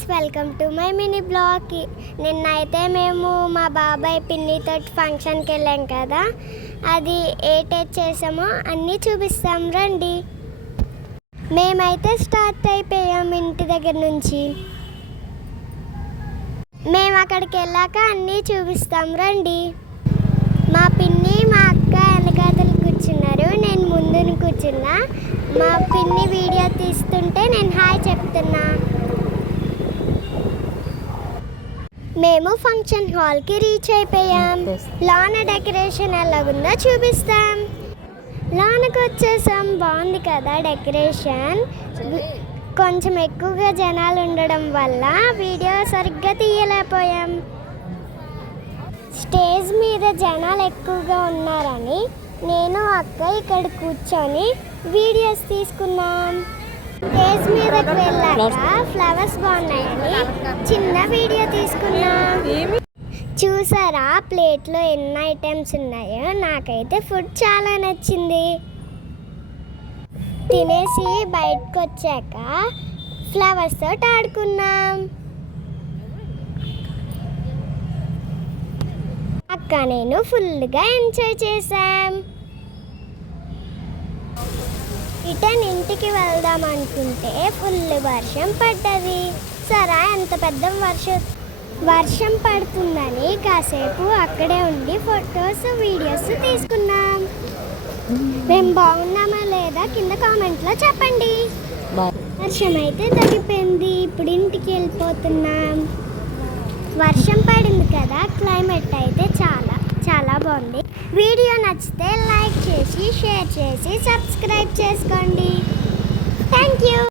Guys, welcome to my mini blog. నిన్నైతే మేము మా బాబాయ్ పిన్నితో ఫంక్షన్కి వెళ్ళాం కదా, అది ఏ టేస్ట్ చేసామో అన్నీ చూపిస్తాం రండి. మేమైతే స్టార్ట్ అయిపోయాం ఇంటి దగ్గర నుంచి. మేము అక్కడికి వెళ్ళాక అన్నీ చూపిస్తాం రండి. మా పిన్ని మా అక్క వెనకాతలు కూర్చున్నారు, నేను ముందుని కూర్చున్నా. మా పిన్ని వీడియో తీస్తుంటే నేను హాయ్ చెప్తున్నా. మేము ఫంక్షన్ హాల్కి రీచ్ అయిపోయాం. లోన డెకరేషన్ ఎలాగుందో చూపిస్తాం. లోనకి వచ్చేసాం. బాగుంది కదా డెకరేషన్. కొంచెం ఎక్కువగా జనాలు ఉండడం వల్ల వీడియో సరిగ్గా తీయలేకపోయాం. స్టేజ్ మీద జనాలు ఎక్కువగా ఉన్నారని నేను అక్క ఇక్కడ కూర్చొని వీడియోస్ తీసుకున్నాం. స్టేజ్ మీదకి వెళ్ళాక ఫ్లవర్స్ బాగున్నాయని చిన్న వీడియో తీసుకున్నాం. చూసారా ప్లేట్లో ఎన్ని ఐటమ్స్ ఉన్నాయో. నాకైతే ఫుడ్ చాలా నచ్చింది. తినేసి బయటకు వచ్చాక ఫ్లవర్స్ తోటి ఆడుకున్నాం. అక్క నేను ఫుల్గా ఎంజాయ్ చేశాం. రిటర్న్ ఇంటికి వెళ్దాం అనుకుంటే ఫుల్ వర్షం పడ్డది. సరే ఎంత పెద్ద వర్షం పడుతుందని కాసేపు అక్కడే ఉండి ఫొటోస్ వీడియోస్ తీసుకున్నాం. మేము బాగున్నామా లేదా కింద కామెంట్లో చెప్పండి. వర్షం అయితే తగ్గిపోయింది. ఇప్పుడు ఇంటికి వెళ్ళిపోతున్నాం. వర్షం పడింది కదా, క్లైమేట్ అయితే చాలా చాలా బాగుంది. వీడియో నచ్చితే లైక్ చేసి షేర్ చేసి సబ్స్క్రైబ్ చేసుకోండి. Thank you.